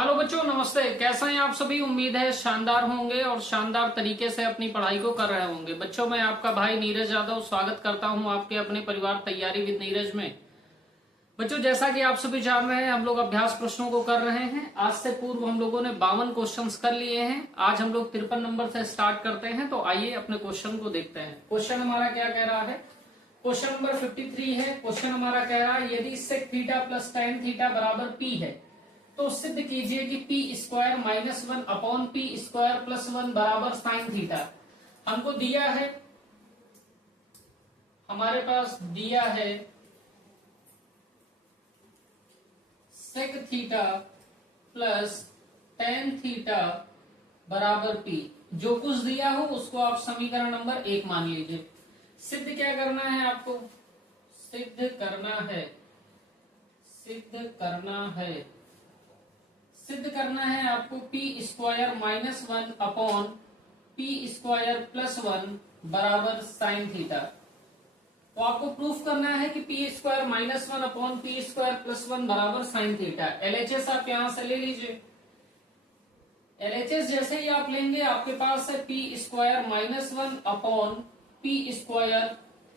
Hello बच्चों, नमस्ते। कैसे हैं आप सभी? उम्मीद है शानदार होंगे और शानदार तरीके से अपनी पढ़ाई को कर रहे होंगे। बच्चों, मैं आपका भाई नीरज यादव स्वागत करता हूं आपके अपने परिवार तैयारी विद नीरज में। बच्चों, जैसा कि आप सभी जान रहे हैं, हम लोग अभ्यास प्रश्नों को कर रहे हैं। आज से पूर्व हम लोगों ने 52 क्वेश्चंस कर लिए हैं। आज हम लोग 53 नंबर से स्टार्ट करते हैं। तो आइए अपने क्वेश्चन को देखते हैं। क्वेश्चन हमारा क्या कह रहा है? क्वेश्चन नंबर 53 है। क्वेश्चन हमारा कह रहा है, यदि sec theta plus tan theta बराबर पी है तो सिद्ध कीजिए कि p square minus one upon p square plus one बराबर साइन थीटा। हमको दिया है, हमारे पास दिया है sec theta plus tan theta बराबर पी। जो कुछ दिया हो उसको आप समीकरण नंबर 1 मान लीजिए। सिद्ध क्या करना है आपको? सिद्ध करना है सिद्ध करना है आपको P square minus one upon p square plus one बराबर साइन थीटा। तो आपको प्रूफ करना है कि p square minus one upon p square plus one बराबर साइन थीटा। एलएचएस आप यहां से ले लीजिए। एलएचएस जैसे ही आप लेंगे, आपके पास है P square minus one upon p square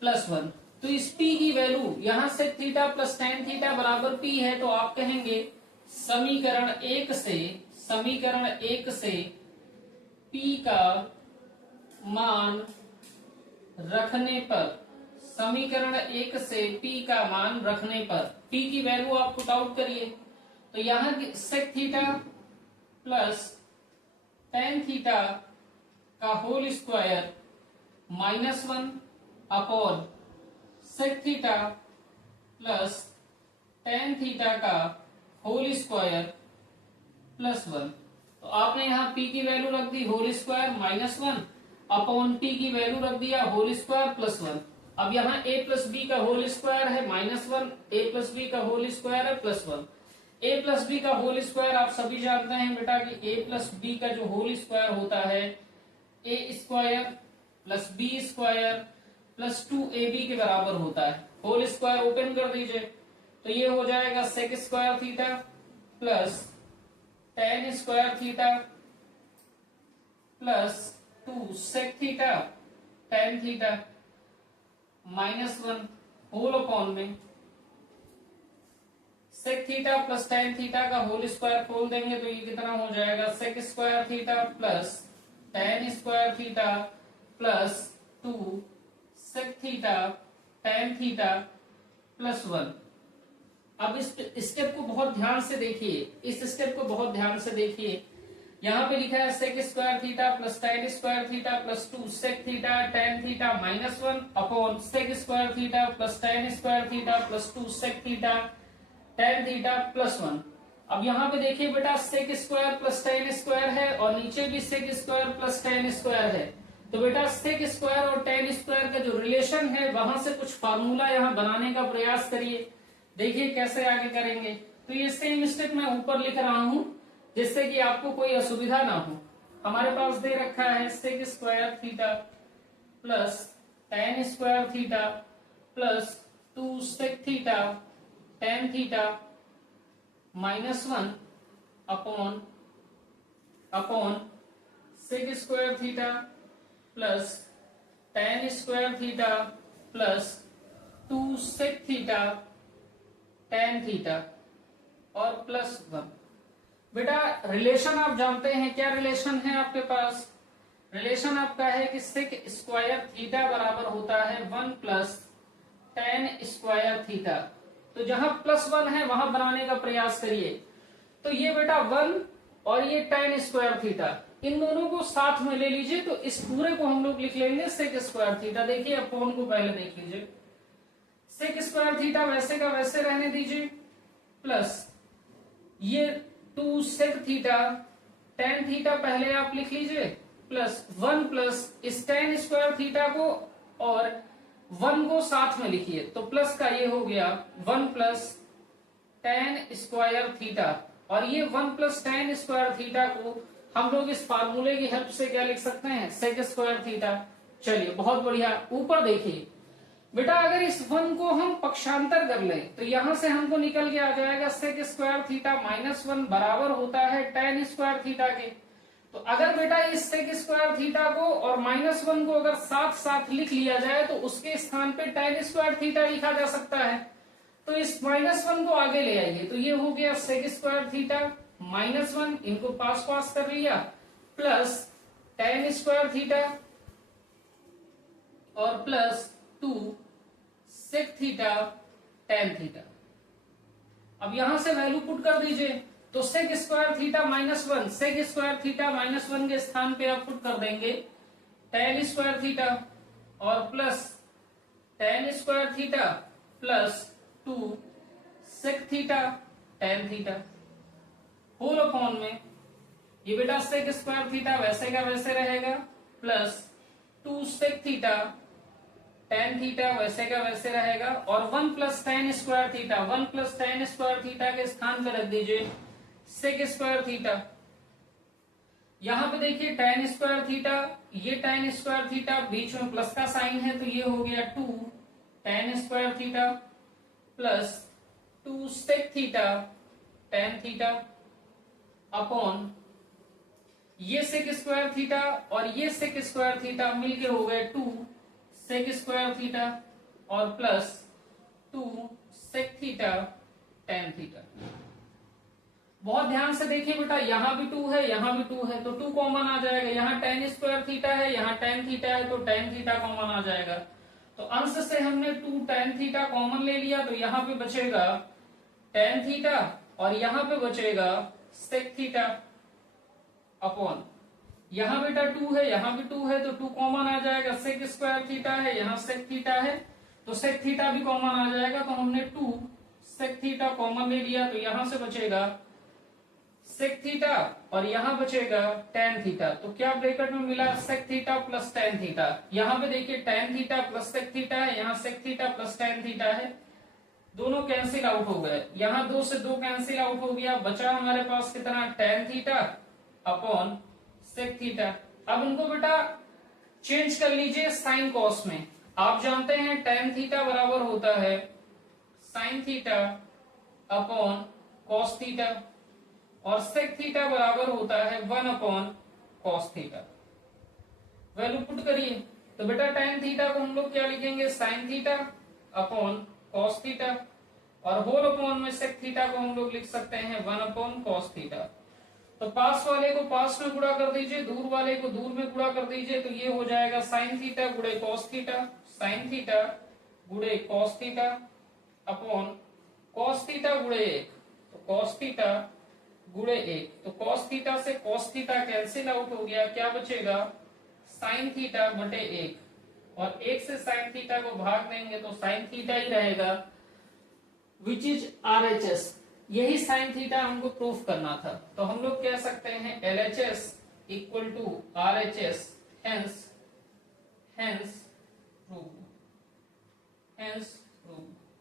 plus one. तो इस पी की वैल्यू यहां से थीटा प्लस टेन थीटा बराबर पी है, तो आप कहेंगे समीकरण एक से पी का मान रखने पर, समीकरण 1 से पी का मान रखने पर पी की वैल्यू आप पुट आउट करिए। तो यहां sec theta plus tan theta का whole square minus one upon sec theta plus tan theta का होल स्क्वायर प्लस वन। तो आपने यहाँ p की वैल्यू रख दी whole square minus one upon t की वैल्यू रख दिया होल स्क्वायर प्लस वन। अब यहाँ a प्लस बी का होल स्क्वायर है minus one, a plus B का होल स्क्वायर है plus one. a plus B का होल स्क्वायर आप सभी जानते हैं बेटा कि a प्लस बी का जो होल स्क्वायर होता है a square plus B square plus 2ab के बराबर होता है। होल स्क्वायर ओपन कर दीजिए, तो ये हो जाएगा sec square theta plus tan square theta plus 2 sec theta tan theta minus one whole upon में sec theta plus tan theta का होल स्क्वायर खोल देंगे तो ये कितना हो जाएगा? Sec square theta plus tan square theta plus 2 sec theta tan theta plus one. अब इस स्टेप को बहुत ध्यान से देखिए, इस स्टेप को बहुत ध्यान से देखिए। यहाँ पे लिखा है sec square theta plus tan square theta plus 2 sec theta tan theta minus one upon sec square theta plus tan square theta plus 2 sec theta tan theta plus one. अब यहाँ पे देखिए बेटा, sec square plus tan square है और नीचे भी sec square plus tan square है। तो बेटा सेक स्क्वायर और टेन स्क्वायर का जो रिलेशन है वहां से कुछ फार्मूला यहाँ बनाने का प्रयास करिए। देखिए कैसे आगे करेंगे। तो ये सेम स्टेप मैं ऊपर लिख रहा हूं जिससे कि आपको कोई असुविधा ना हो। हमारे पास दे रखा है sec square theta plus tan square theta plus 2 sec theta tan theta minus one upon sec square theta plus tan square theta plus 2 sec theta tan theta और प्लस वन। बेटा रिलेशन आप जानते हैं, क्या रिलेशन है आपके पास? Relation आपका है कि सेक स्क्वायर थीटा बराबर होता है one plus tan square theta. तो जहां प्लस वन है वहां बनाने का प्रयास करिए। तो ये बेटा वन और ये टेन स्क्वायर थीटा, इन दोनों को साथ में ले लीजिए। तो इस पूरे को हम लोग लिख लेंगे सेक स्क्वायर थीटा। देखिए अपॉन को पहले देख लीजिए। सेक स्क्वायर थीटा वैसे का वैसे रहने दीजिए प्लस ये 2 सेक थीटा टेन थीटा पहले आप लिख लीजिए प्लस वन प्लस इस टेन स्क्वायर थीटा को और वन को साथ में लिखिए। तो प्लस का ये हो गया one plus tan square theta और ये one plus tan square theta को हम लोग इस फार्मूले की हेल्प से क्या लिख सकते हैं? Sec square theta. चलिए बहुत बढ़िया। ऊपर देखिए बेटा अगर इस 1 को हम पक्षांतर कर लें तो यहां से हमको निकल के आ जाएगा सेक स्क्वायर थीटा माइनस 1 बराबर होता है tan स्क्वायर थीटा के। तो अगर बेटा इस सेक स्क्वायर थीटा को और माइनस 1 को अगर साथ साथ लिख लिया जाए तो उसके स्थान पे tan स्क्वायर थीटा लिखा जा सकता है। तो इस माइनस 1 को आगे ले आइए तो ये हो गया सेक स्क्वायर थीटा माइनस 1, इनको पास पास कर लिया, प्लस tan स्क्वायर थीटा और plus 2 sec theta tan theta. अब यहां से वैल्यू पुट कर दीजिए तो sec square theta minus 1, sec square theta minus 1 के स्थान पे आप पुट कर देंगे tan स्क्वायर थीटा और plus tan square theta plus 2 sec theta tan theta whole upon में ये बेटा सेक स्क्वायर थीटा वैसे का वैसे रहेगा plus 2 sec theta tan theta वैसे का वैसे रहेगा और 1 plus tan square theta, 1 plus tan square theta के स्थान पर रख दीजिए सेक स्क्वायर थीटा। यहां पे देखिए tan स्क्वायर थीटा, ये tan स्क्वायर थीटा बीच में प्लस का साइन है तो ये हो गया 2 tan square theta plus 2 sec theta tan theta upon ये सेक स्क्वायर थीटा और ये सेक स्क्वायर थीटा मिलके हो गए 2 सेक स्क्वायर थीटा और plus 2 sec theta tan theta. बहुत ध्यान से देखिए बेटा यहां भी 2 है यहां भी 2 है तो 2 कॉमन आ जाएगा, यहाँ tan स्क्वायर थीटा है यहाँ tan थीटा है तो tan थीटा कॉमन आ जाएगा। तो अंश से हमने 2 tan थीटा कॉमन ले लिया तो यहाँ पे बचेगा tan थीटा और यहाँ पे बचेगा सेक थीटा अपॉन यहाँ बेटा 2 है यहाँ भी 2 है तो 2 कॉमन आ जाएगा, सेक स्क्वायर थीटा है यहाँ सेक थीटा है तो सेक थीटा भी कॉमन आ जाएगा तो हमने 2 सेक थीटा कॉमन ले लिया तो यहां से बचेगा सेक थीटा और यहाँ बचेगा tan थीटा। तो क्या ब्रैकेट में मिला sec theta plus tan theta. यहाँ पे देखिए tan theta plus sec theta है, यहाँ sec theta plus tan theta है, दोनों कैंसिल आउट हो गए, यहाँ 2 से 2 कैंसिल आउट हो गया, बचा हमारे पास कितना tan theta upon sec theta. अब उनको बेटा चेंज कर लीजिए साइन कॉस में। आप जानते हैं tan थीटा बराबर होता है sine theta upon cos theta और सेक थीटा बराबर होता है 1 upon cos theta. Value put करिए तो बेटा tan थीटा को हम लोग क्या लिखेंगे sine theta upon cos theta और होल अपॉन में सेक थीटा को हम लोग लिख सकते हैं 1 अपॉन कॉस थीटा। तो पास वाले को पास में गुणा कर दीजिए, दूर वाले को दूर में गुणा कर दीजिए तो ये हो जाएगा साइन थीटा गुणे कॉस थीटा, साइन थीटा गुणे cos theta upon cos theta गुणे 1 तो कॉस थीटा गुणे 1 तो कॉस थीटा से कॉस थीटा कैंसिल आउट हो गया, क्या बचेगा साइन थीटा बटे 1 और 1 से साइन थीटा को भाग देंगे तो साइन थीटा ही रहेगा विच इज RHS। यही साइन थीटा हमको प्रूफ करना था तो हम लोग कह सकते हैं LHS equal to RHS, hence proof.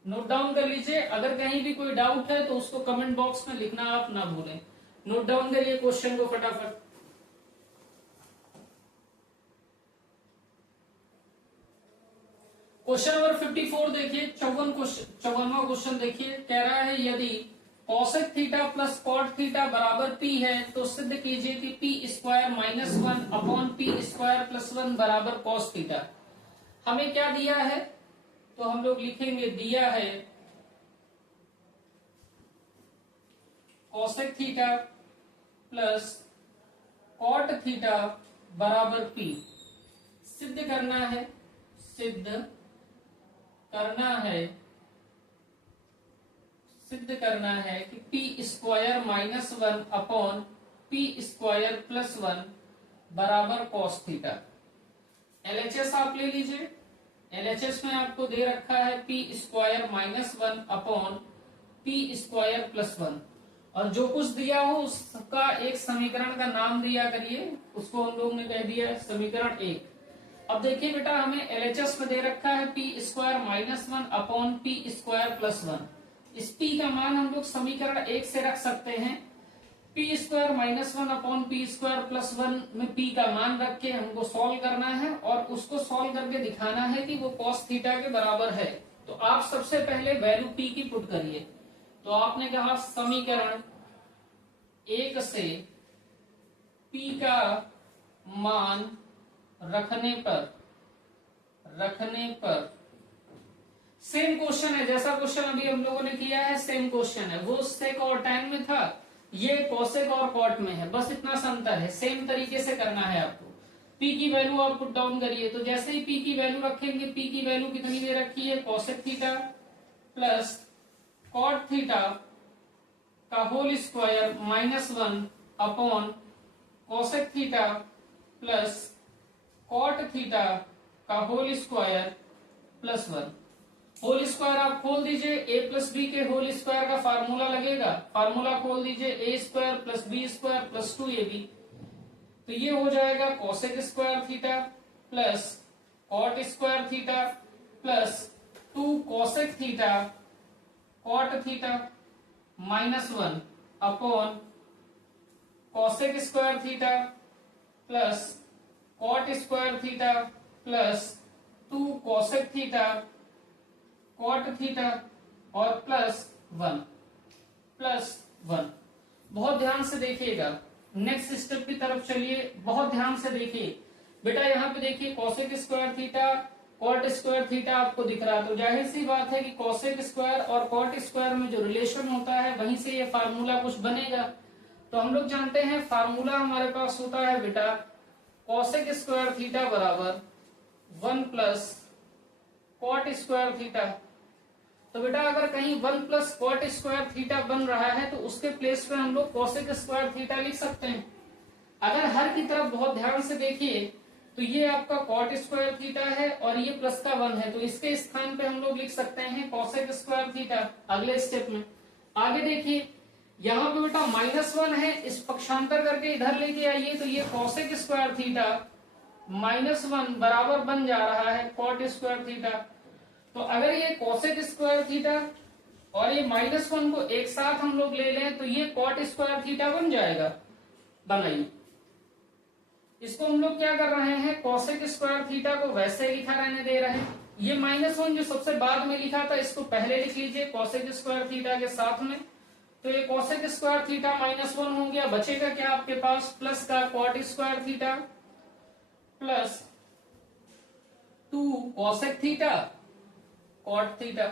Note down कर लीजिए, अगर कहीं भी कोई डाउट है तो उसको कमेंट बॉक्स में लिखना आप ना भूलें। नोट डाउन करिए क्वेश्चन को फटाफट। क्वेश्चन नंबर 54 देखिए, 54वां क्वेश्चन देखिए, कह रहा है यदि cosec theta plus cot theta बराबर p है तो सिद्ध कीजिए कि p स्क्वायर माइनस 1 अपॉन p स्क्वायर प्लस 1 बराबर कॉस थीटा। हमें क्या दिया है तो हम लोग लिखेंगे दिया है cosec theta plus cot theta बराबर p। सिद्ध करना है कि p स्क्वायर माइनस 1 अपॉन p स्क्वायर प्लस 1 बराबर कॉस थीटा। LHS आप ले लीजिए, LHS में आपको दे रखा है p स्क्वायर माइनस 1 अपॉन p स्क्वायर प्लस 1 और जो कुछ दिया हो उसका एक समीकरण का नाम दिया करिए, उसको हम लोग ने कह दिया समीकरण 1। अब देखिए बेटा हमें LHS में दे रखा है p स्क्वायर माइनस 1 अपॉन p स्क्वायर प्लस 1। इस p का मान हम लोग समीकरण 1 से रख सकते हैं P square minus one upon p square plus one में पी का मान रख के हमको सॉल्व करना है और उसको सॉल्व करके दिखाना है कि वो कॉस थीटा के बराबर है। तो आप सबसे पहले वैल्यू पी की पुट करिए। तो आपने कहा समीकरण 1 से पी का मान रखने पर सेम क्वेश्चन है, जैसा क्वेश्चन अभी हम लोगों ने किया है सेम क्वेश्चन है। वो सेक और टैन में था, ये कोसेक और कॉट में है, बस इतना सा अंतर है। सेम तरीके से करना है आपको। पी की वैल्यू आप पुट डाउन करिए। तो जैसे ही पी की वैल्यू रखेंगे, पी की वैल्यू कितनी दे रखी है, cosec theta plus cot theta का whole square minus one upon cosec theta plus cot theta का whole square plus one. Whole square आप खोल दीजिए, ए प्लस बी के होल स्क्वायर का फार्मूला लगेगा। फार्मूला खोल दीजिए, A square plus B square plus 2ab। तो ये हो जाएगा cosec square theta plus cot square theta plus 2 cosec theta cot theta minus one upon cosec square theta plus cot square theta plus 2 cosec theta cot theta और plus one. बहुत ध्यान से देखिएगा, next step की तरफ चलिए, बहुत ध्यान से देखिए। बेटा यहाँ पे देखिए cosec square theta cot square theta आपको दिख रहा है, तो जाहिर सी बात है कि कोसेक स्क्वायर और कॉट स्क्वायर में जो रिलेशन होता है वहीं से ये फार्मूला कुछ बनेगा। तो हम लोग जानते हैं फार्मूला हमारे पास होता है बेटा कोसेक स्क्वायर थीटा बराबर 1 प्लस कॉट स्क्वायर थीटा। तो बेटा अगर कहीं 1 प्लस कॉट स्क्वायर थीटा बन रहा है तो उसके प्लेस पे हम लोग कोसेक स्क्वायर थीटा लिख सकते हैं। अगर हर की तरफ बहुत ध्यान से देखिए तो ये आपका कॉट स्क्वायर थीटा है और ये प्लस का 1 है, तो इसके स्थान पे हम लोग लिख सकते हैं कोसेक स्क्वायर थीटा। अगले स्टेप में आगे देखिए, यहाँ पे बेटा -1 है, इस पक्षांतर करके इधर लेके आइए तो ये कोसेक स्क्वायर थीटा -1 बराबर बन जा रहा है कॉट स्क्वायर थीटा। तो अगर ये कोसेक स्क्वायर थीटा और ये -1 को एक साथ हम लोग ले लें तो ये कॉट स्क्वायर थीटा बन जाएगा। बनाइए, इसको हम लोग क्या कर रहे हैं, कोसेक स्क्वायर थीटा को वैसे लिखा रहने दे रहे हैं। ये -1 जो सबसे बाद में लिखा था इसको पहले लिख लीजिए कोसेक स्क्वायर थीटा के साथ में। तो ये कोसेक स्क्वायर थीटा -1 हो गया, बचेगा क्या आपके पास, प्लस का cot square theta plus 2 cosec theta cot theta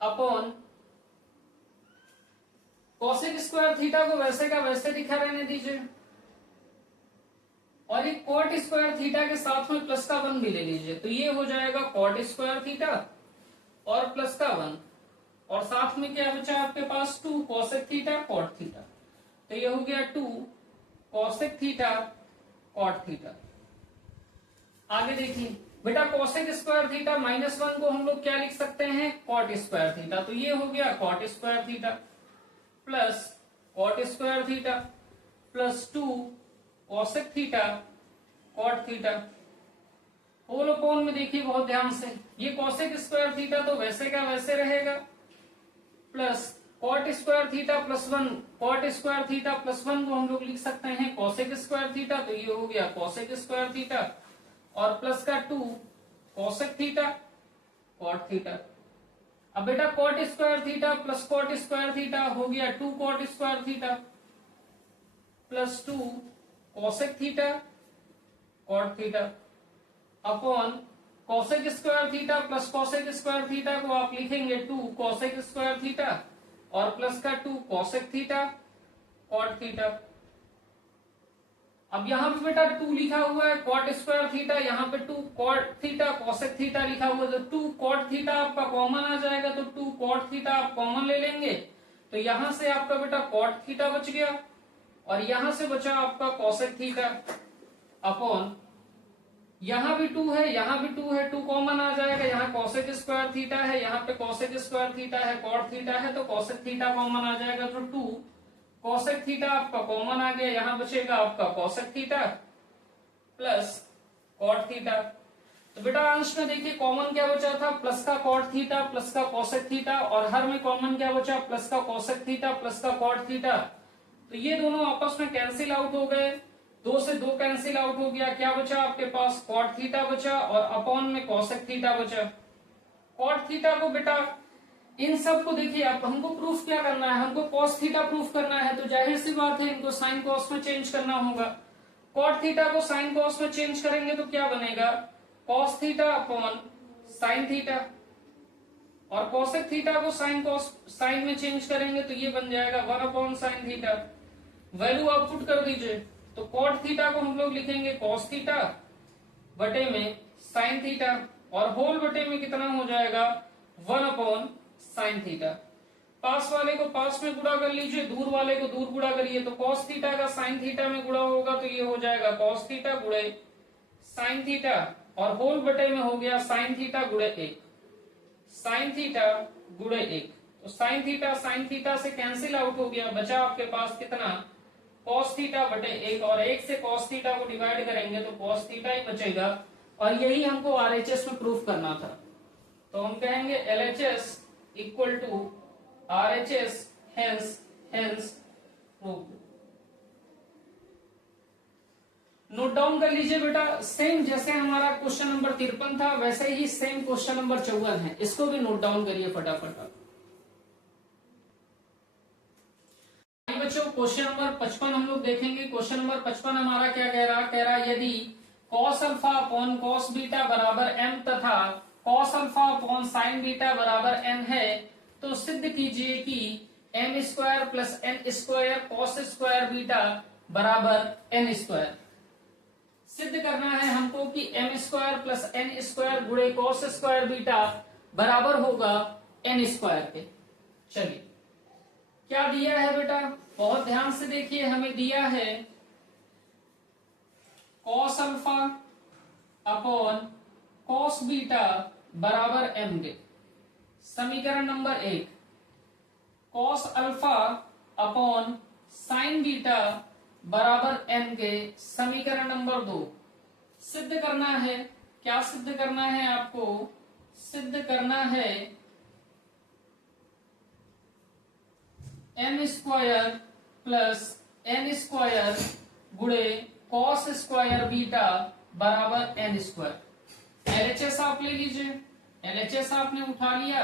upon cosec square theta को वैसे का वैसे लिखा रहने दीजिए और एक कॉट स्क्वायर थीटा के साथ में प्लस का 1 भी ले लीजिए। तो ये हो जाएगा कॉट स्क्वायर थीटा और प्लस का 1 और साथ में क्या बचा आपके पास 2 कोसेक थीटा कॉट थीटा। तो ये हो गया 2 कोसेक थीटा कॉट थीटा। आगे देखिए बेटा कोसेक स्क्वायर थीटा -1 को हम लोग क्या लिख सकते हैं, कॉट स्क्वायर थीटा। तो ये हो गया cot square theta plus cot square theta plus 2 cosec theta cot theta whole upon में देखिए बहुत ध्यान से, ये कोसेक स्क्वायर थीटा तो वैसे का वैसे रहेगा plus cot square theta plus 1 cot square theta plus 1 को हम लोग लिख सकते हैं कोसेक स्क्वायर थीटा। तो ये हो गया कोसेक स्क्वायर थीटा और प्लस का 2 कोसेक थीटा कॉट थीटा। अब बेटा cot square theta plus cot square theta हो गया 2 cot square theta plus 2 cosec theta cot theta upon cosec square theta plus cosec square theta को आप लिखेंगे 2 cosec square theta और plus का 2 cosec theta cot theta. अब यहाँ पे बेटा 2 लिखा हुआ है कॉट स्क्वायर थीटा, यहाँ पे 2 कॉट थीटा कोसेक थीटा लिखा हुआ है, तो 2 कॉट थीटा आपका कॉमन आ जाएगा। तो 2 कॉट थीटा आप कॉमन ले लेंगे तो यहां से आपका बेटा कॉट थीटा बच गया और यहां से बचा आपका कोसेक थीटा अपॉन यहां भी 2 है, यहां भी 2 है, 2 कॉमन आ जाएगा। यहाँ कोसेक स्क्वायर थीटा है, यहाँ पे कोसेक स्क्वायर थीटा है, कॉट थीटा है, तो कोसेक थीटा कॉमन आ जाएगा। तो 2 कोसेक थीटा आपका कॉमन आ गया, यहां बचेगा आपका cosec theta plus cot theta. तो बेटा अंश में देखिए कॉमन क्या बचा था, प्लस का कॉट थीटा प्लस का कोसेक थीटा और हर में कॉमन क्या बचा, प्लस का कोसेक थीटा प्लस का कॉट थीटा। तो ये दोनों आपस में कैंसिल आउट हो गए, 2 से 2 कैंसिल आउट हो गया, क्या बचा आपके पास कॉट थीटा बचा और अपॉन में कॉसेक थीटा बचा। कॉट थीटा को बेटा इन सब को देखिए, आप हमको प्रूफ क्या करना है, हमको कॉस थीटा प्रूफ करना है, तो जाहिर सी बात है इनको साइन कॉस में चेंज करना होगा। कॉट थीटा को साइन कॉस में चेंज करेंगे तो क्या बनेगा, cos theta upon sine theta, और कॉसेक थीटा को साइन में चेंज करेंगे तो ये बन जाएगा 1 अपॉन साइन थीटा। वैल्यू आप पुट कर दीजिए, तो कॉट थीटा को हम लोग लिखेंगे कॉस थीटा बटे में साइन थीटा, और होल बटे में कितना हो जाएगा 1 अपॉन साइन थीटा। पास वाले को पास में गुणा कर लीजिए, दूर वाले को दूर गुणा करिए, तो कॉस थीटा का साइन थीटा में गुणा होगा तो ये हो जाएगा कॉस थीटा गुणे साइन थीटा, और होल बटे में हो गया साइन थीटा गुणे 1, साइन थीटा गुणे 1। तो साइन थीटा से कैंसिल आउट हो गया, बचा आपके पास कितना कॉस थीटा बटे 1, और 1 से कॉस थीटा को डिवाइड करेंगे तो कॉस थीटा ही बचेगा, और यही हमको आरएचएस में प्रूफ करना था। तो हम कहेंगे LHS equal to RHS, hence proof. Note down कर लीजिए बेटा, सेम जैसे हमारा क्वेश्चन नंबर 53 था वैसे ही सेम क्वेश्चन नंबर 54 है, इसको भी नोट डाउन करिए फटाफट। बच्चों क्वेश्चन नंबर 55 हम लोग देखेंगे। क्वेश्चन नंबर 55 हमारा क्या कह रहा यदि cos alpha upon cos beta बराबर m तथा cos alpha upon sine beta बराबर n है, तो सिद्ध कीजिए कि m square plus n square cos square beta बराबर n स्क्वायर। सिद्ध करना है हमको कि m square plus n square गुणे कॉस स्क्वायर बीटा बराबर होगा n स्क्वायर के। चलिए क्या दिया है बेटा, बहुत ध्यान से देखिए, हमें दिया है cos alpha upon cos beta बराबर m के। समीकरण number 1 cos alpha upon sine beta बराबर n के। समीकरण नंबर 2 सिद्ध करना है, क्या सिद्ध करना है आपको, सिद्ध करना है m square plus n square गुणे कॉस स्क्वायर बीटा बराबर n स्क्वायर। एलएचएस आप ले लीजिए, एलएचएस आपने उठा लिया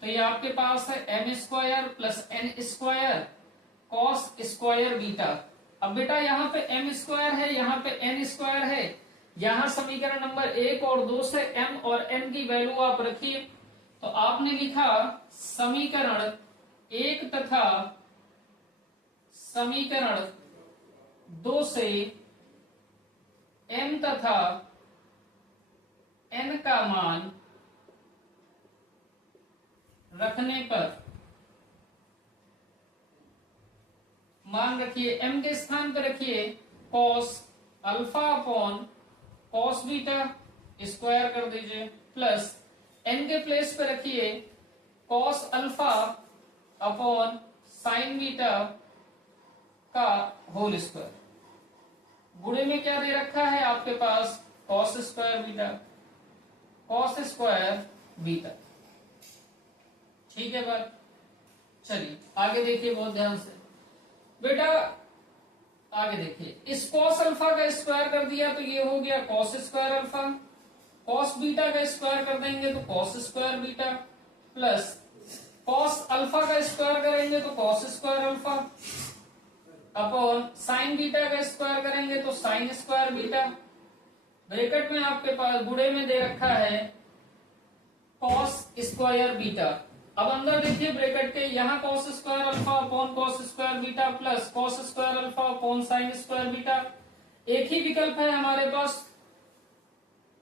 तो ये आपके पास है m square plus n square cos square beta. अब बेटा यहाँ पे m स्क्वायर है, यहाँ पे n स्क्वायर है, यहाँ समीकरण नंबर 1 और 2 से m और n की वैल्यू आप रखिए। तो आपने लिखा समीकरण 1 तथा समीकरण 2 से m तथा n का मान रखने पर, मान रखिए m के स्थान पर रखिए cos alpha upon cos beta square कर दीजिए, प्लस n के प्लेस पे रखिए cos alpha upon sine beta का होल स्क्वायर। गुणे में क्या दे रखा है आपके पास cos square beta, cos square beta. ठीक है बात, चलिए आगे देखिए बहुत ध्यान से बेटा, आगे देखिए इस cos अल्फा का स्क्वायर कर दिया तो ये हो गया cos square alpha, cos beta का स्क्वायर कर देंगे तो cos square beta, plus cos alpha का स्क्वायर करेंगे तो cos square alpha, upon sine beta का स्क्वायर करेंगे तो साइन स्क्वायर बीटा। ब्रैकेट में आपके पास गुणे में दे रखा है cos स्क्वायर बीटा। अब अंदर देखिए ब्रैकेट के, यहाँ cos square alpha upon cos square beta plus cos square alpha upon sine square beta. एक ही विकल्प है हमारे पास,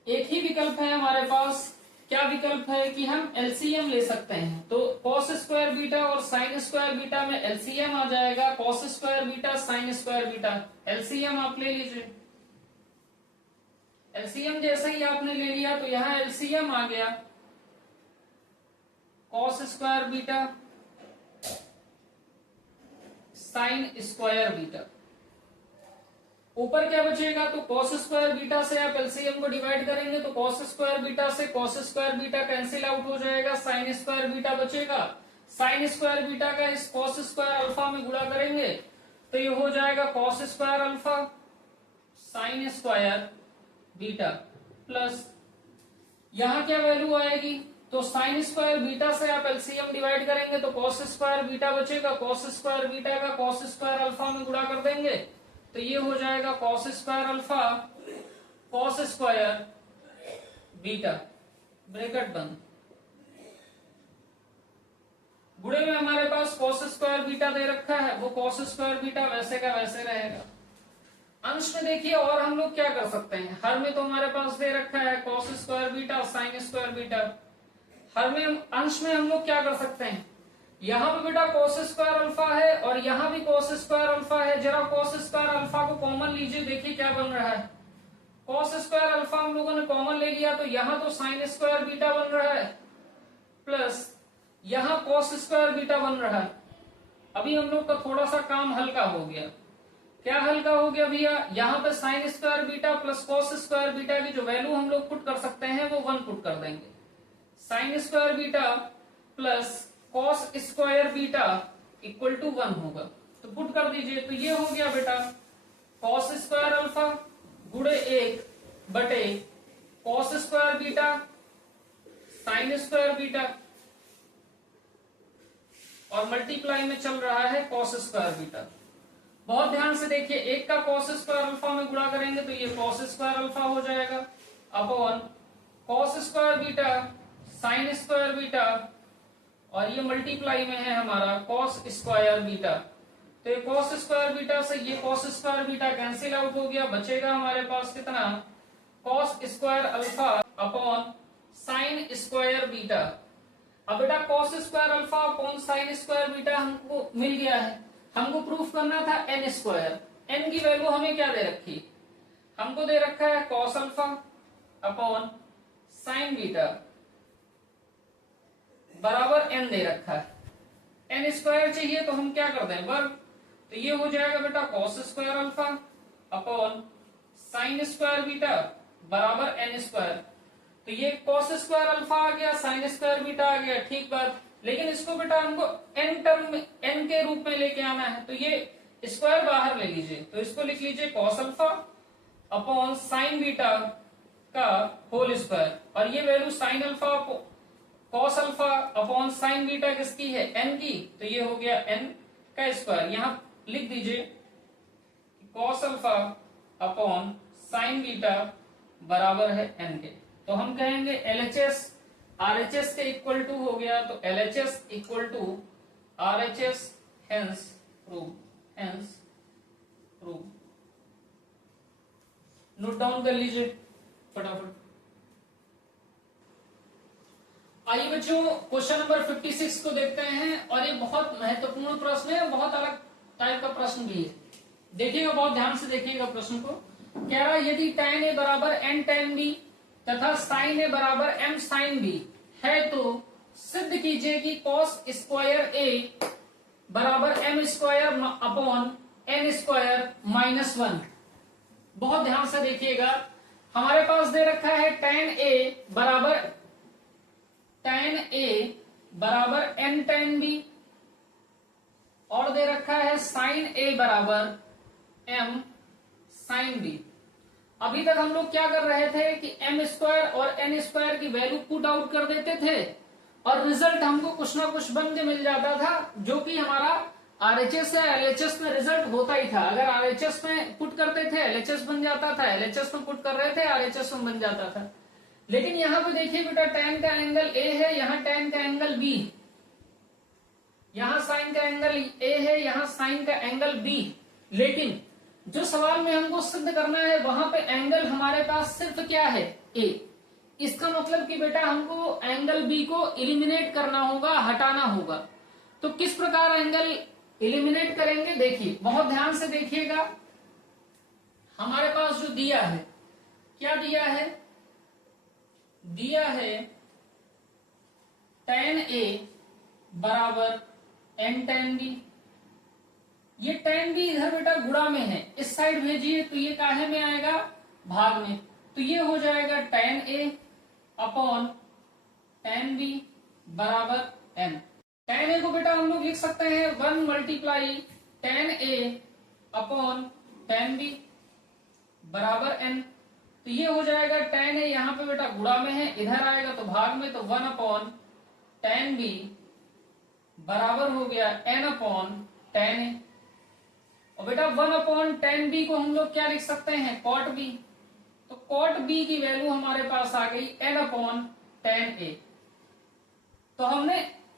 एक ही विकल्प है हमारे पास। क्या विकल्प है कि हम एलसीएम ले सकते हैं, तो cos स्क्वायर बीटा और साइन स्क्वायर बीटा में एलसीएम आ जाएगा, cos square beta sine square beta. LCM आप ले लीजिए, एलसीएम जैसे ही आपने ले लिया तो यहाँ एलसीएम आ गया cos square beta sine square beta. ऊपर क्या बचेगा, तो cos स्क्वायर बीटा से आप एलसीएम को डिवाइड करेंगे तो cos स्क्वायर बीटा से cos square beta cancel out हो जाएगा, साइन स्क्वायर बीटा बचेगा। साइन स्क्वायर बीटा का इस cos स्क्वायर अल्फा में गुणा करेंगे तो ये हो जाएगा cos square alpha sign square beta plus यहां क्या वैल्यू आएगी, तो साइन स्क्वायर बीटा से आप एलसीएम डिवाइड करेंगे तो कॉस स्क्वायर बीटा बचेगा, कॉस स्क्वायर बीटा का कॉस स्क्वायर अल्फा में गुणा कर देंगे तो ये हो जाएगा cos square alpha cos square beta bracket बंद। गुणे में हमारे पास कॉस स्क्वायर बीटा दे रखा है, वो कॉस स्क्वायर बीटा वैसे का वैसे रहेगा। अंश में देखिए और हम लोग क्या कर सकते हैं, हर में तो हमारे पास दे रखा है cos square beta sine square beta, हर में अंश में हम लोग क्या कर सकते हैं, यहां पे बेटा कॉस स्क्वायर अल्फा है और यहां भी कॉस स्क्वायर अल्फा है, जरा कॉस स्क्वायर अल्फा को कॉमन लीजिए, देखिए क्या बन रहा है, कॉस स्क्वायर अल्फा हम लोगों ने कॉमन ले लिया तो यहां तो साइन स्क्वायर बीटा बन रहा है प्लस यहां कॉस स्क्वायर बीटा बन रहा है। अभी हम लोग का थोड़ा सा काम हल्का हो गया, क्या हल्का हो गया भैया, यहाँ पे sign square beta plus cos square beta की जो वैल्यू हम लोग पुट कर सकते हैं वो 1 पुट कर देंगे, sine square beta plus cos square beta equal to 1 होगा, तो पुट कर दीजिए तो ये हो गया बेटा कॉस स्क्वायर अल्फा गुणे 1 बटे cos square beta sine square beta और मल्टीप्लाई में चल रहा है कॉस स्क्वायर बीटा। बहुत ध्यान से देखिए, एक का कॉस स्क्वायर अल्फा में गुणा करेंगे तो ये कॉस स्क्वायर अल्फा हो जाएगा upon cos square beta sine square beta और ये मल्टीप्लाई में है हमारा कॉस स्क्वायर बीटा, तो ये कॉस स्क्वायर बीटा से ये cos square beta cancel out हो गया, बचेगा हमारे पास कितना cos square alpha upon sine square beta. अब बेटा cos square alpha upon sine square beta हमको मिल गया है, हमको प्रूफ करना था एन स्क्वायर, एन की वैल्यू हमें क्या दे रखी, हमको दे रखा है cos alpha upon sine beta बराबर एन दे रखा है, एन स्क्वायर चाहिए तो हम क्या कर दें वर्ग, तो ये हो जाएगा बेटा cos square alpha upon sine square beta बराबर एन स्क्वायर, तो ये कॉस स्क्वायर अल्फा आ गया साइन स्क्वायर बीटा आ गया, ठीक बात, लेकिन इसको बेटा हमको एन टर्म में एन के रूप में लेके आना है तो ये स्क्वायर बाहर ले लीजिए, तो इसको लिख लीजिए cos alpha upon sine beta का होल स्क्वायर और ये value sine alpha cos alpha upon sine beta किसकी है एन की, तो ये हो गया एन का स्क्वायर, यहां लिख दीजिए cos alpha upon sine beta बराबर है एन के, तो हम कहेंगे एलएचएस आरएचएस के इक्वल टू हो गया, तो LHS equal to RHS hence prove. Note down कर लीजिए फटाफट। आइए बच्चों क्वेश्चन नंबर 56 को देखते हैं और ये बहुत महत्वपूर्ण प्रश्न है, बहुत अलग टाइप का प्रश्न भी है, देखिएगा बहुत ध्यान से देखिएगा प्रश्न को। कह रहा है यदि tan a बराबर n tan b तथा sin a बराबर m sin b है तो सिद्ध कीजिए कि cos स्क्वायर a बराबर m square upon n square minus 1। बहुत ध्यान से देखिएगा, हमारे पास दे रखा है tan a बराबर n tan b और दे रखा है sin a बराबर m sin b। अभी तक हम लोग क्या कर रहे थे कि m स्क्वायर और n स्क्वायर की वैल्यू पुट आउट कर देते थे और रिजल्ट हमको कुछ ना कुछ बन के मिल जाता था, जो कि हमारा आरएचएस या एलएचएस में रिजल्ट होता ही था। अगर आरएचएस में पुट करते थे एलएचएस बन जाता था, एलएचएस में पुट कर रहे थे आरएचएस में बन जाता था। लेकिन यहाँ पे देखिए बेटा tan का एंगल a है, यहाँ tan का एंगल b, यहाँ साइन का एंगल a है, यहाँ साइन का एंगल b, लेकिन जो सवाल में हमको सिद्ध करना है वहां पे एंगल हमारे पास सिर्फ क्या है a। इसका मतलब कि बेटा हमको एंगल b को इलिमिनेट करना होगा, हटाना होगा। तो किस प्रकार एंगल इलिमिनेट करेंगे, देखिए बहुत ध्यान से देखिएगा। हमारे पास जो दिया है, क्या दिया है, दिया है tan a बराबर n tan b। ये tan b इधर बेटा गुणा में है, इस साइड भेजिए तो ये काहे में आएगा, भाग में, तो ये हो जाएगा tan a upon tan b बराबर n। tan a को बेटा हम लोग लिख सकते हैं 1 multiply tan a upon tan b बराबर n। तो ये हो जाएगा tan है यहाँ पे बेटा गुणा में है, इधर आएगा तो भाग में, तो 1 अपॉन tan b बराबर हो गया n अपॉन tan a। और बेटा 1 अपॉन tan b को हम लोग क्या लिख सकते हैं, cot b। तो cot b की वैल्यू हमारे पास आ गई n अपॉन tan a। तो हमने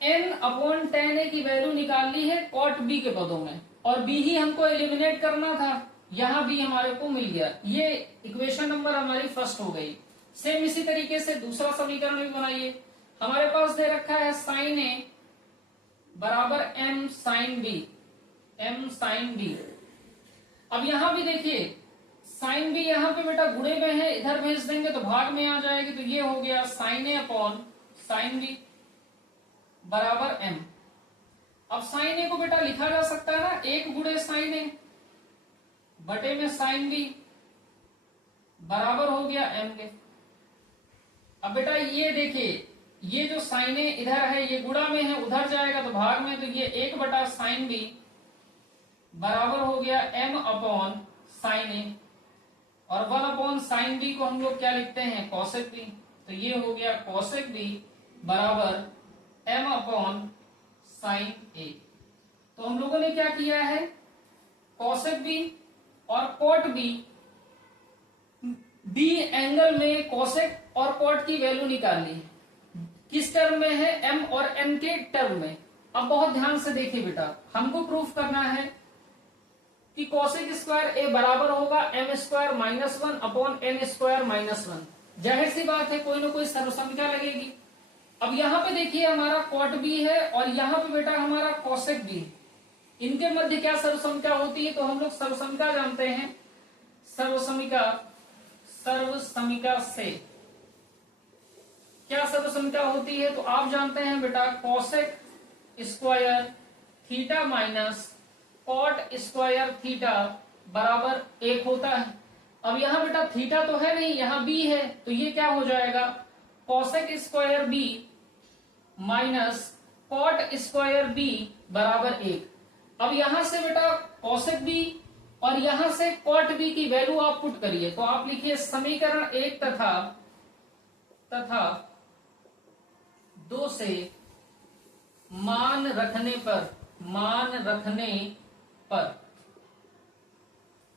n अपॉन tan a की वैल्यू निकाल ली है cot b के पदों में, और b ही हमको एलिमिनेट करना था, यहां b हमारे को मिल गया। ये इक्वेशन नंबर हमारी फर्स्ट हो गई। सेम इसी तरीके से दूसरा समीकरण भी बनाइए। हमारे पास दे रखा है sin a बराबर m sin b, m sin b। अब यहां भी देखिए sin b यहां पे बेटा गुणे में है, इधर भेज देंगे तो भाग में आ जाएगी, तो ये हो गया sin a upon sin b बराबर m। अब sin a को बेटा लिखा जा सकता है ना, एक गुणे sin a बटे में sin b बराबर हो गया m के। अब बेटा ये देखिए, ये जो sin a इधर है ये गुणा में है, उधर जाएगा तो भाग में, तो ये 1 बटा sin b बराबर हो गया m अपॉन sin a। और 1 अपॉन sin b को हम लोग क्या लिखते हैं, cosec b। तो ये हो गया cosec b बराबर m अपॉन sin a। तो हम लोगों ने क्या किया है, cosec b और cot b, b एंगल में cosec और cot की वैल्यू निकाल ली। किस टर्म में है, m और n के टर्म में। अब बहुत ध्यान से देखिए बेटा, हमको प्रूफ करना है कि cosec स्क्वायर a बराबर होगा m square minus 1 upon n square minus 1। जाहिर सी बात है कोई ना कोई सर्वसंख्या लगेगी। अब यहाँ पे देखिए हमारा cot b है और यहाँ पे बेटा हमारा cosec b, इनके मध्य क्या सर्वसंख्या होती है, तो हम लोग सर्वसंख्या जानते हैं, सर्वसमिका से क्या सर्वसंख्या होती है, तो आप जानते हैं बेटा cosec square theta minus cot square theta बराबर 1 होता है। अब यहाँ बेटा थीटा तो है नहीं, यहाँ b है, तो ये क्या हो जाएगा, cosec square b minus cot square b बराबर 1। अब यहां से बेटा cosec b और यहां से cot b की वैल्यू आप पुट करिए, तो आप लिखिए समीकरण 1 तथा 2 से मान रखने पर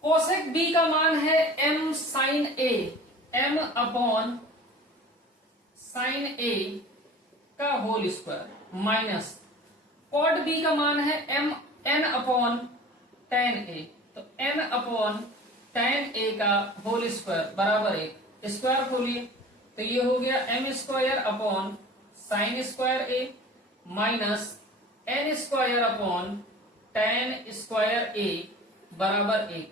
cosec b का मान है m sin a, m upon sin a का whole square minus cot b का मान है m n upon tan a, तो n अपॉन tan a का होल स्क्वायर बराबर 1। स्क्वायर खोलिए तो ये हो गया m square upon sine square a minus n square upon tan square a बराबर 1।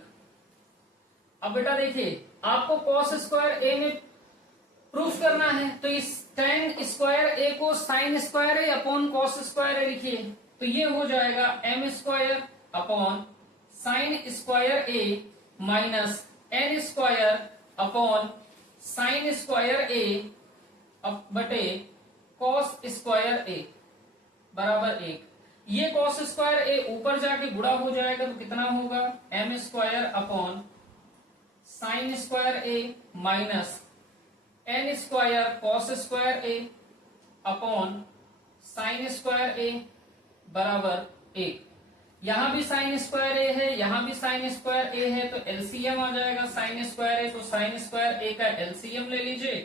अब बेटा देखिए आपको cos स्क्वायर a में प्रूफ करना है, तो इस tan स्क्वायर a को sign square a upon cos square a लिखिए, तो ये हो जाएगा m square upon sine square a minus n square upon sine square a बटे cos स्क्वायर a बराबर 1। ये cos स्क्वायर a ऊपर जाके गुणा हो जाएगा तो कितना होगा, m square upon sine square a minus n square cos square a upon sine square a बराबर 1। यहां भी साइन स्क्वायर a है, यहां भी साइन स्क्वायर a है, तो एलसीएम आ जाएगा साइन स्क्वायर a, तो साइन स्क्वायर a का एलसीएम ले लीजिए,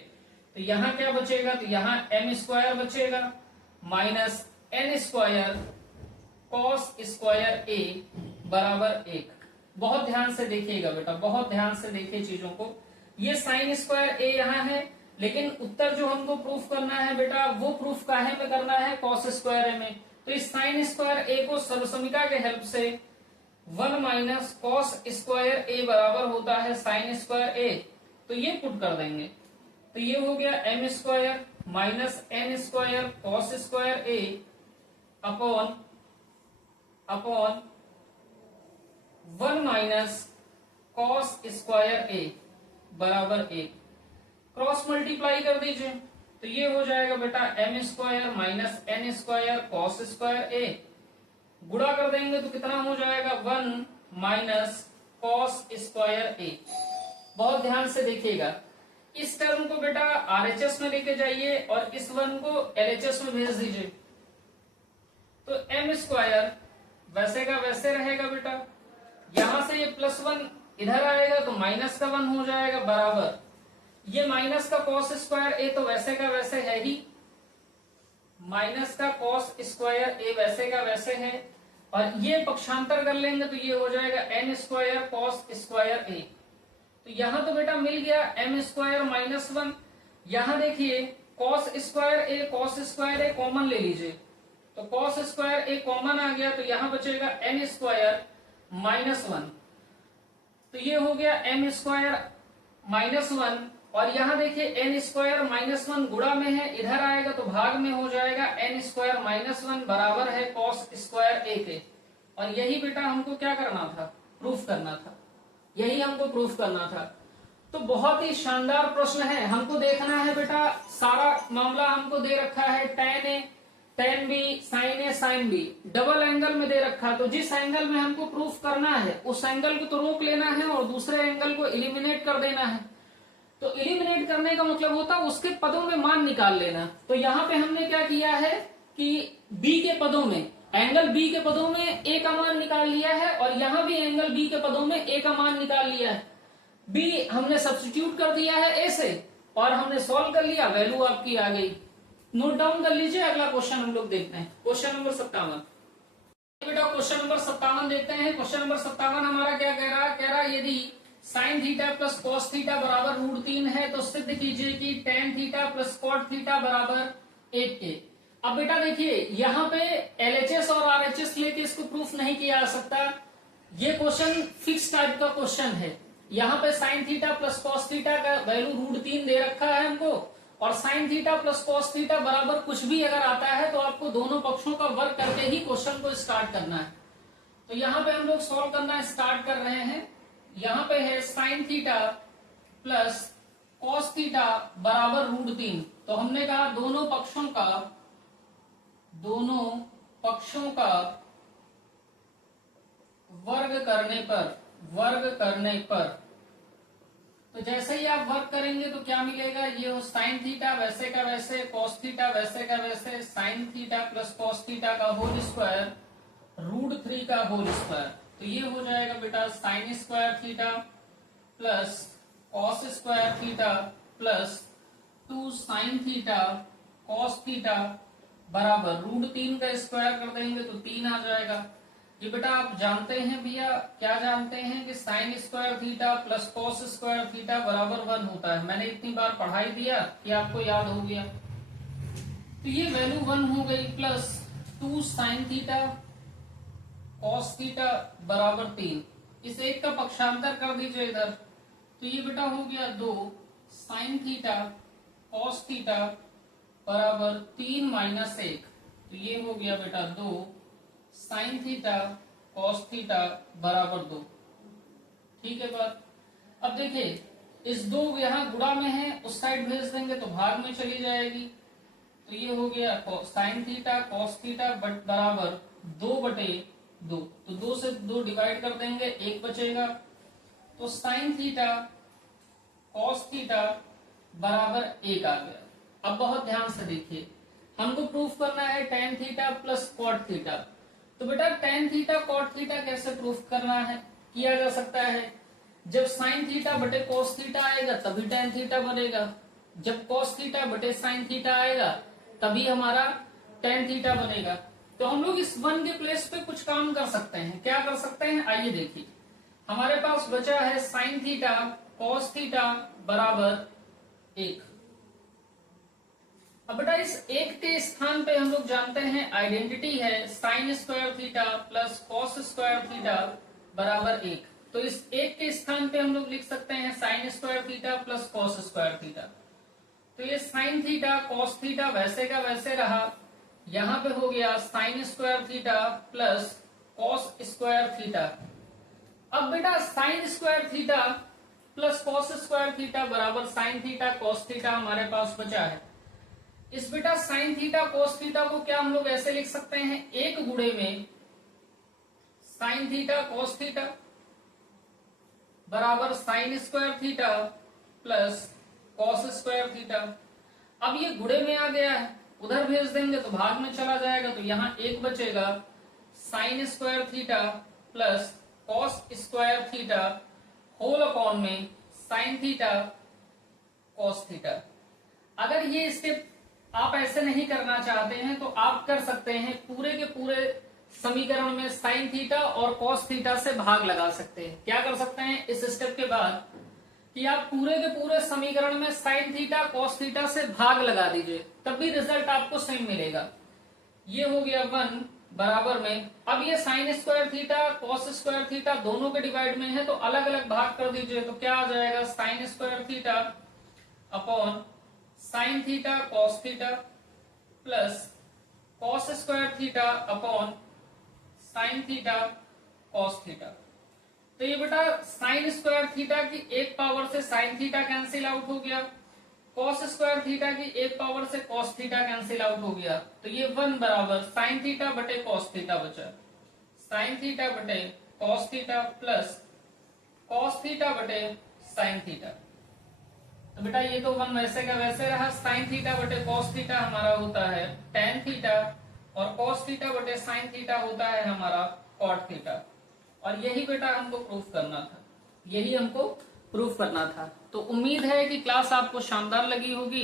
तो यहां क्या बचेगा, तो यहां m स्क्वायर बचेगा minus n square cos square a बराबर 1। बहुत ध्यान से देखिएगा बेटा, बहुत ध्यान से देखिए चीजों को। ये साइन स्क्वायर a यहाँ है, लेकिन उत्तर जो हमको प्रूफ करना है बेटा वो प्रूफ काहे में करना है, cos स्क्वायर a में। तो इस साइन स्क्वायर a को सर्वसमिका के हेल्प से 1 माइनस cos स्क्वायर a बराबर होता है साइन स्क्वायर a, तो ये पुट कर देंगे, तो ये हो गया m square minus n square cos square a upon 1 minus cos square a बराबर 1। क्रॉस मल्टीप्लाई कर दीजिए, तो ये हो जाएगा बेटा m square minus n square cos square a, गुणा कर देंगे तो कितना हो जाएगा 1 माइनस कॉस स्क्वायर ए। बहुत ध्यान से देखिएगा, इस टर्म को बेटा आरएचएस में लेके जाइए और इस वन को एलएचएस में भेज दीजिए। तो एम स्क्वायर वैसे का वैसे रहेगा बेटा, यहां से ये प्लस वन इधर आएगा तो माइनस का वन हो जाएगा, बराबर ये माइनस का कॉस स्क्वायर ए तो वैसे का वैसे है ही, माइनस का कॉस स्क्वायर ए वैसे का वैसे है, और ये पक्षांतर कर लेंगे तो ये हो जाएगा एन स्क्वायर कॉस स्क्वायर ए। तो यहां तो बेटा मिल गया एम स्क्वायर माइनस वन, यहां देखिए कॉस स्क्वायर ए कॉमन ले लीजिए, तो कॉस स्क्वायर ए कॉमन आ गया तो यहां बचेगा एन स्क्वायर माइनस वन, तो ये हो गया एम स्क्वायर माइनस वन, और यहां देखिए एन स्क्वायर माइनस वन गुणा में है, इधर आएगा तो भाग में हो जाएगा एन स्क्वायर माइनस वन बराबर है कॉस स्क्वायर ए के। और यही बेटा हमको क्या करना था, प्रूफ करना था, यही हमको प्रूफ करना था। तो बहुत ही शानदार प्रश्न है, हमको देखना है बेटा सारा मामला हमको दे रखा है tan ए tan बी sin ए sin बी, डबल एंगल में दे रखा है, तो जिस एंगल में हमको प्रूफ करना है उस एंगल को तो रोक लेना है और दूसरे एंगल को एलिमिनेट कर देना है। तो एलिमिनेट करने का मतलब होता है उसके पदों में मान निकाल लेना। तो यहाँ पे हमने क्या किया है कि बी के पदों में, एंगल बी के पदों में ए का मान निकाल लिया है, और यहाँ भी एंगल बी के पदों में ए का मान निकाल लिया है। बी हमने सब्स्टिट्यूट कर दिया है ए से और हमने सॉल्व कर लिया, वैल्यू आपकी आ गई। नोट डाउन कर लीजिए, अगला क्वेश्चन हम लोग देखते हैं, क्वेश्चन नंबर 57। बेटा क्वेश्चन नंबर 57 देखते हैं। क्वेश्चन नंबर 57 हमारा क्या कह रहा है यदि sine theta plus cos theta बराबर √3 है तो सिद्ध कीजिए कि tan theta plus cot theta बराबर 1 के। अब बेटा देखिए यहाँ पे एलएचएस और आरएचएस लेके इसको प्रूफ नहीं किया जा सकता, ये क्वेश्चन फिक्स टाइप का क्वेश्चन है। यहाँ पे sign theta plus cos theta का वैल्यू √3 दे रखा है हमको, और sign theta plus cos theta बराबर कुछ भी अगर आता है तो आपको दोनों पक्षों का वर्ग करके ही क्वेश्चन को स्टार्ट करना है। तो यहाँ पे हम लोग सॉल्व करना स्टार्ट कर रहे हैं। यहाँ पे है sign theta plus cos theta बराबर √3, तो हमने कहा दोनों पक्षों का वर्ग करने पर तो जैसे ही आप वर्क करेंगे तो क्या मिलेगा, ये हो साइन थीटा वैसे का वैसे, कॉस थीटा वैसे का वैसे, sign theta plus cos theta का होल स्क्वायर √3 का होल स्क्वायर, तो ये हो जाएगा बेटा sign square theta plus cos square theta plus 2 sign theta cos theta बराबर √3 का स्क्वायर कर देंगे तो 3 आ जाएगा। ये बेटा आप जानते हैं भैया, क्या जानते हैं कि sign square theta plus cos square theta बराबर 1 होता है। मैंने इतनी बार पढ़ाई दिया कि आपको याद हो गया। तो ये वैल्यू 1 हो गई, plus 2 sign theta cos theta बराबर 3। इस एक का पक्षांतर कर दीजिए इधर, तो ये बेटा हो गया 2 साइन थीटा कॉस थीटा बराबर 3 माइनस 1, तो ये हो गया बेटा 2 साइन थीटा कॉस थीटा बराबर 2। ठीक है बात। अब देखिए इस 2 यहाँ गुणा में है, उस साइड भेज देंगे तो भाग में चली जाएगी, तो ये हो गया साइन थीटा कॉस थीटा बराबर 2/2, तो 2 से 2 डिवाइड कर देंगे, 1 बचेगा, तो साइन थीटा कॉस थीटा बराबर 1 आ गया। अब बहुत ध्यान से देखिए, हमको प्रूफ करना है tan theta plus cot theta. तो बेटा टेन थीटा कॉट थीटा कैसे प्रूफ करना है, किया जा सकता है, जब साइन थीटा बटे कॉस थीटा आएगा तभी टेन थीटा बनेगा, जब कॉस थीटा बटे साइन थीटा आएगा तभी हमारा टेन थीटा बनेगा। तो हम लोग इस 1 के प्लेस पे कुछ काम कर सकते हैं। क्या कर सकते हैं, आइए देखिए। हमारे पास बचा है साइन थीटा कॉस थीटा बराबर 1। अब बेटा इस 1 के स्थान पे हम लोग जानते हैं आइडेंटिटी है sign square theta plus cos square theta बराबर 1, तो इस 1 के स्थान पे हम लोग लिख सकते हैं sign square theta plus cos square theta. तो ये साइन थीटा कॉस थीटा वैसे का वैसे रहा, यहाँ पे हो गया sign square theta plus cos square theta. अब बेटा sign square theta plus cos square theta बराबर साइन थीटा कॉस थीटा हमारे पास बचा है। इस बेटा साइन थीटा कॉस थीटा को क्या हम लोग ऐसे लिख सकते हैं, 1 गुणे में साइन थीटा कॉस थीटा, बराबर sign square theta plus cos square theta. अब ये गुणे में आ गया है, उधर भेज देंगे तो भाग में चला जाएगा, तो यहां एक बचेगा sine square theta plus cos square theta whole upon में साइन थीटा कॉस थीटा। अगर ये स्टेप आप ऐसे नहीं करना चाहते हैं तो आप कर सकते हैं पूरे के पूरे समीकरण में साइन थीटा और कॉस थीटा से भाग लगा सकते हैं। क्या कर सकते हैं इस स्टेप के बाद कि आप पूरे के पूरे समीकरण में साइन थीटा कॉस थीटा से भाग लगा दीजिए, तब भी रिजल्ट आपको सेम मिलेगा। ये हो गया 1 बराबर में, अब ये sign square theta cos square theta दोनों के डिवाइड में है तो अलग अलग भाग कर दीजिए, तो क्या आ जाएगा sign square theta upon sine theta cos theta plus cos square theta upon sine theta cos theta. तो ये बेटा साइन स्क्वायर थीटा की एक पावर से साइन थीटा कैंसिल आउट हो गया, कॉस स्क्वायर थीटा की एक पावर से कॉस थीटा कैंसिल आउट हो गया, तो ये 1 बराबर साइन थीटा बटे कॉस थीटा बचा, साइन थीटा बटे cos theta plus cos theta बटे साइन थीटा। तो बेटा ये तो 1 वैसे का वैसे रहा, साइन थीटा बटे कॉस थीटा हमारा होता है टेन थीटा और कॉस थीटा बटे साइन थीटा होता है हमारा कॉट थीटा। और यही बेटा हमको प्रूफ करना था, यही हमको प्रूफ करना था। तो उम्मीद है कि क्लास आपको शानदार लगी होगी।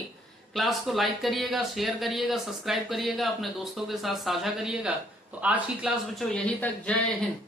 क्लास को लाइक करिएगा, शेयर करिएगा, सब्सक्राइब करिएगा, अपने दोस्तों के साथ साझा करिएगा। तो आज की क्लास बच्चों यही तक। जय हिंद।